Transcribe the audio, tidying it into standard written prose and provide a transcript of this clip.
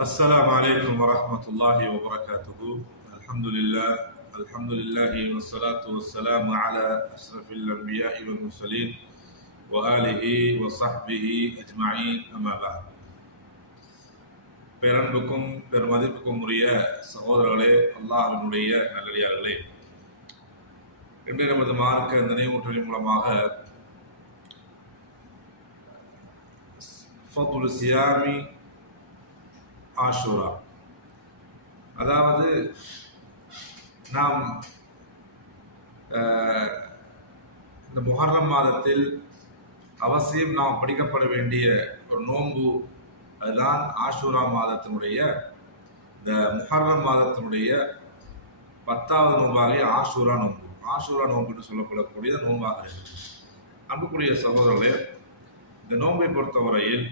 السلام عليكم ورحمة الله وبركاته. الحمد لله والصلاة والسلام على أشرف الأنبياء والمرسلين وآله وصحبه أجمعين أما بعد. பேரன்புக்கும் பெருமதிப்புக்கும் உரிய சகோதரர்களே, அல்லாஹ்வினுடைய நல்லடியார்களே, இன்று நமது மார்க்க நினைவூட்டலின் மூலமாக ஃபத்லு சியாமி ஆஷூரா, அதாவது நாம் இந்த முஹர்ரம் மாதத்தில் அவசியம் நாம் படிக்கப்பட வேண்டிய ஒரு நோன்பு, அதுதான் ஆஷூரா மாதத்தினுடைய, இந்த முஹர்ரம் மாதத்தினுடைய 10வது நோன்பாகிய ஆஷூரா நோன்பு. ஆஷூரா நோன்பு என்று சொல்லப்படக்கூடிய நோன்பாக இருக்கு. அன்புக்குரிய சகோதரர்களே, இந்த நோன்பை பொறுத்தவரையில்